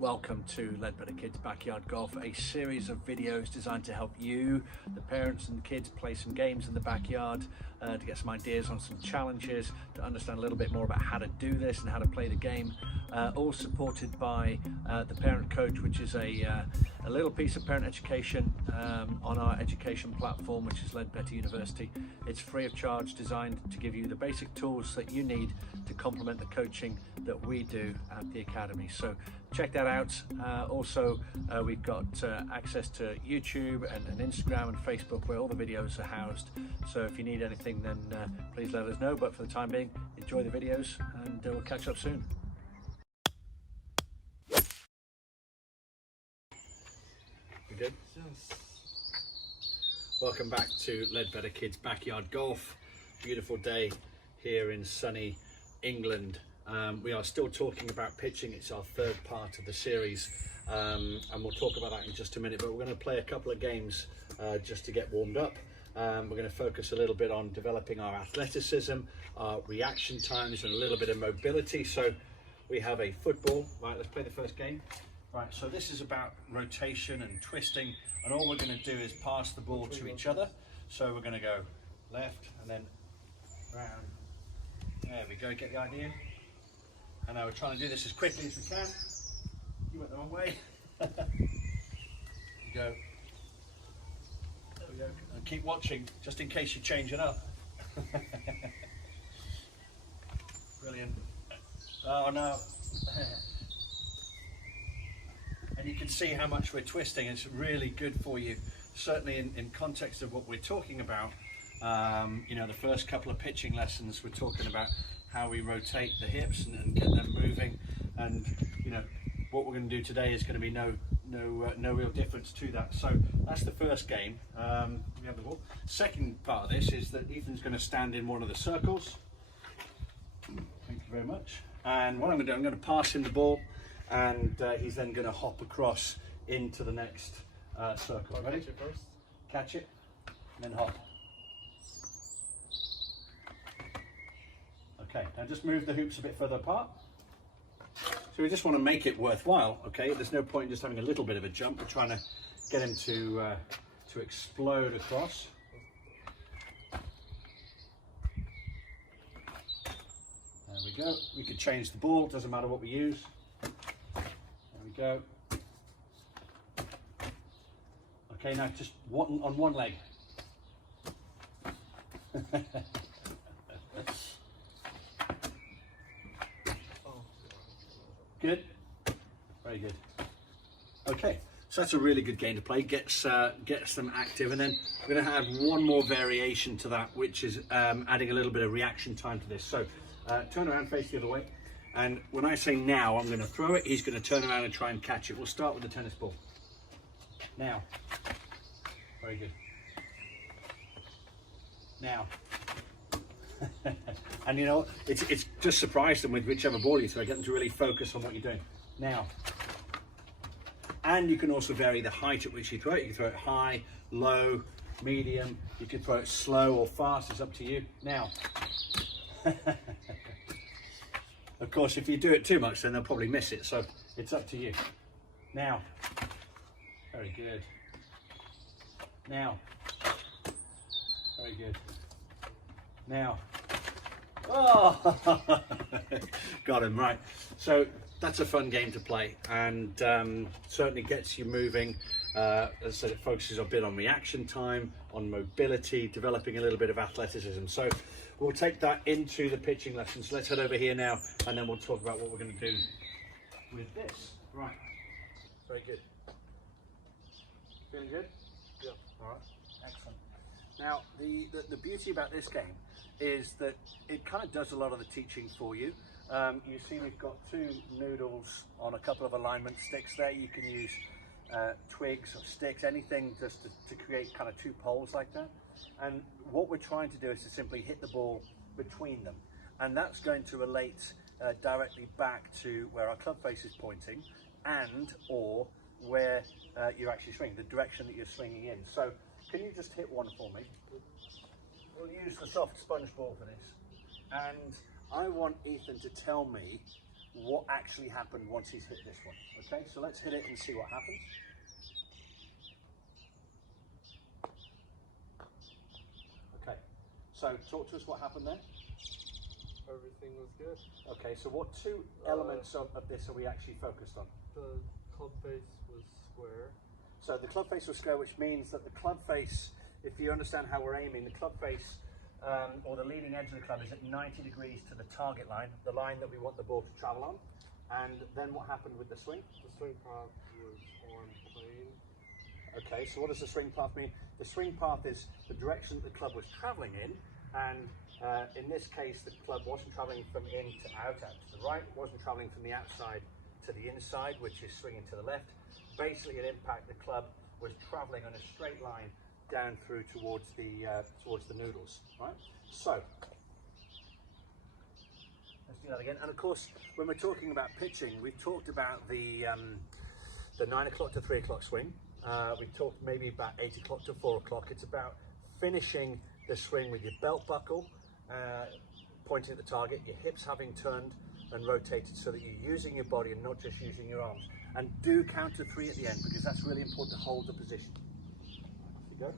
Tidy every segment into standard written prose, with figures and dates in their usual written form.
Welcome to Leadbetter Kids Backyard Golf, a series of videos designed to help you, the parents and the kids, play some games in the backyard, to get some ideas on some challenges, to understand a little bit more about how to do this and how to play the game, all supported by the Parent Coach, which is a little piece of parent education on our education platform, which is Leadbetter University. It's free of charge, designed to give you the basic tools that you need to complement the coaching that we do at the Academy. So check that out. Also, we've got access to YouTube and Instagram and Facebook, where all the videos are housed. So if you need anything, then please let us know. But for the time being, enjoy the videos, and we'll catch up soon. We good? Yes. Welcome back to Leadbetter Kids Backyard Golf. Beautiful day here in sunny England. We are still talking about pitching. It's our third part of the series, and we'll talk about that in just a minute, but we're going to play a couple of games just to get warmed up. We're going to focus a little bit on developing our athleticism, our reaction times, and a little bit of mobility. So we have a football. Right, let's play the first game. Right, so this is about rotation and twisting, and all we're going to do is pass the ball to each other. So we're going to go left and then round. There we go, get the idea? And now we're trying to do this as quickly as we can. You went the wrong way. You go. There we go. And keep watching, just in case you change it up. Brilliant. Oh no. And you can see how much we're twisting. It's really good for you, certainly in context of what we're talking about. You know, the first couple of pitching lessons, we're talking about how we rotate the hips and get them moving, and you know what we're going to do today is going to be no real difference to that. So that's the first game. We have the ball. Second part of this is that Ethan's going to stand in one of the circles. Thank you very much. And what I'm going to do, I'm going to pass him the ball, and he's then going to hop across into the next circle. Ready? Catch it first. Catch it, and then hop. Okay, now just move the hoops a bit further apart. So we just want to make it worthwhile, okay? There's no point in just having a little bit of a jump. We're trying to get him to explode across. There we go. We could change the ball, doesn't matter what we use. There we go. Okay, now just on one leg. Good, very good. Okay, so that's a really good game to play. Gets them active, and then we're going to have one more variation to that, which is adding a little bit of reaction time to this. So turn around, face the other way, and when I say now, I'm going to throw it. He's going to turn around and try and catch it. We'll start with the tennis ball. Now, very good. Now. And you know, it's just surprised them with whichever ball you throw, get them to really focus on what you're doing. Now, and you can also vary the height at which you throw it. You can throw it high, low, medium. You can throw it slow or fast, it's up to you. Now, of course, if you do it too much, then they'll probably miss it. So it's up to you. Now, very good. Now, very good. Now, oh, got him right. So that's a fun game to play, and certainly gets you moving. As I said, it focuses a bit on reaction time, on mobility, developing a little bit of athleticism. So we'll take that into the pitching lessons. So let's head over here now, and then we'll talk about what we're going to do with this. Right, very good. Feeling good? Yeah. All right, excellent. Now, the beauty about this game is that it kind of does a lot of the teaching for you. You see we've got two noodles on a couple of alignment sticks there. You can use twigs or sticks, anything just to create kind of two poles like that. And what we're trying to do is to simply hit the ball between them. And that's going to relate directly back to where our club face is pointing, and or where you're actually swinging, the direction that you're swinging in. So can you just hit one for me? We'll use the soft sponge ball for this, and I want Ethan to tell me what actually happened once he's hit this one. Okay, so let's hit it and see what happens. Okay, so talk to us what happened there. Everything was good. Okay, so what two elements of this are we actually focused on? The club face was square. So the club face was square, which means that the club face, if you understand how we're aiming, the club face or the leading edge of the club is at 90 degrees to the target line, the line that we want the ball to travel on. And then what happened with the swing? The swing path was on plane. Okay, so what does the swing path mean? The swing path is the direction that the club was traveling in, and in this case, the club wasn't traveling from in to out to the right. It wasn't traveling from the outside to the inside, which is swinging to the left. Basically, at impact, the club was traveling on a straight line down through towards the noodles. Right. So let's do that again. And of course, when we're talking about pitching, we've talked about the 9 o'clock to 3 o'clock swing. We've talked maybe about 8 o'clock to 4 o'clock. It's about finishing the swing with your belt buckle pointing at the target, your hips having turned and rotated so that you're using your body and not just using your arms. And do count to 3 at the end, because that's really important to hold the position. Off you go.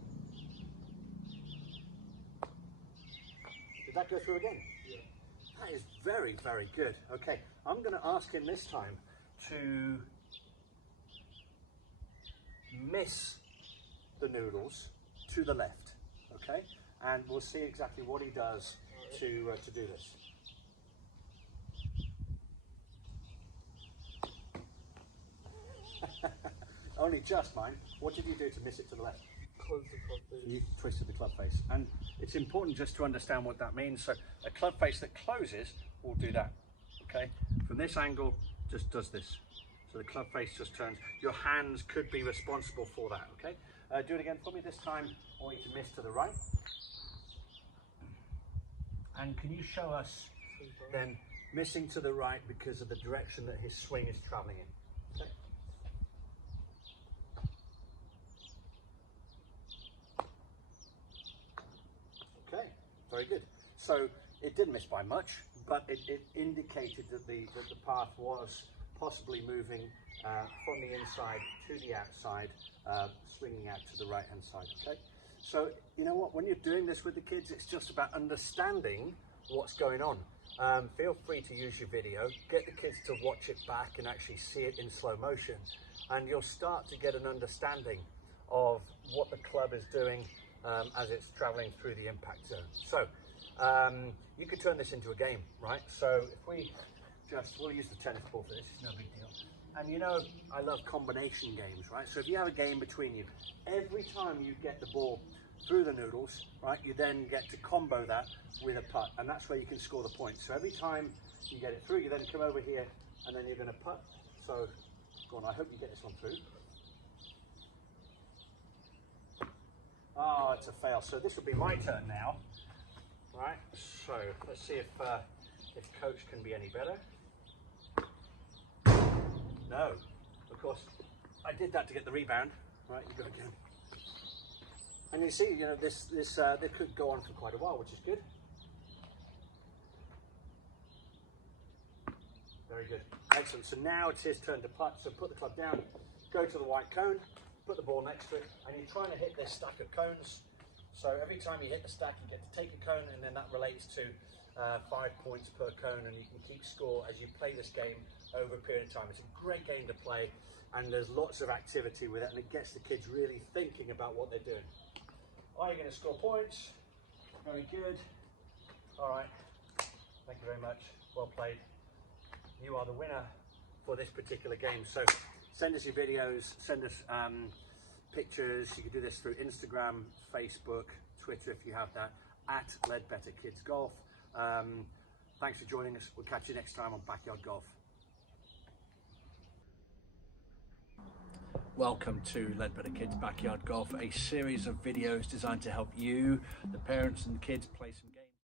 Did that go through again? Yeah. That is very, very good. Okay, I'm going to ask him this time to miss the noodles to the left. Okay, and we'll see exactly what he does to do this. Only just, mind. What did you do to miss it to the left? Close the club face. You twisted the club face, and it's important just to understand what that means. So a club face that closes will do that. Okay, from this angle, just does this. So the club face just turns. Your hands could be responsible for that. Okay, do it again for me. This time, I want you to miss to the right. And can you show us then missing to the right because of the direction that his swing is traveling in? Okay. Okay, very good. So it didn't miss by much, but it indicated that the path was possibly moving from the inside to the outside, swinging out to the right hand side. Okay. So, you know what, when you're doing this with the kids, it's just about understanding what's going on. Feel free to use your video, get the kids to watch it back and actually see it in slow motion, and you'll start to get an understanding of what the club is doing as it's traveling through the impact zone. So, you could turn this into a game, right? So if we'll use the tennis ball for this, it's no big deal. And you know, I love combination games, right? So if you have a game between you, every time you get the ball through the noodles, right, you then get to combo that with a putt, and that's where you can score the points. So every time you get it through, you then come over here, and then you're going to putt. So, go on, I hope you get this one through. Oh, it's a fail. So this will be my turn now, right? So let's see if coach can be any better. No, of course, I did that to get the rebound. Right, you go again. And you see, you know, this could go on for quite a while, which is good. Very good, excellent. So now it's his turn to putt. So put the club down, go to the white cone, put the ball next to it, and you're trying to hit this stack of cones. So every time you hit the stack, you get to take a cone, and then that relates to 5 points per cone, and you can keep score as you play this game over a period of time. It's a great game to play, and there's lots of activity with it, and it gets the kids really thinking about what they're doing. Are you going to score points? Very good. All right. Thank you very much. Well played. You are the winner for this particular game. So send us your videos, send us pictures. You can do this through Instagram, Facebook, Twitter if you have that, at Leadbetter Kids Golf. Thanks for joining us. We'll catch you next time on Backyard Golf. Welcome to Leadbetter Kids Backyard Golf, a series of videos designed to help you, the parents and kids, play some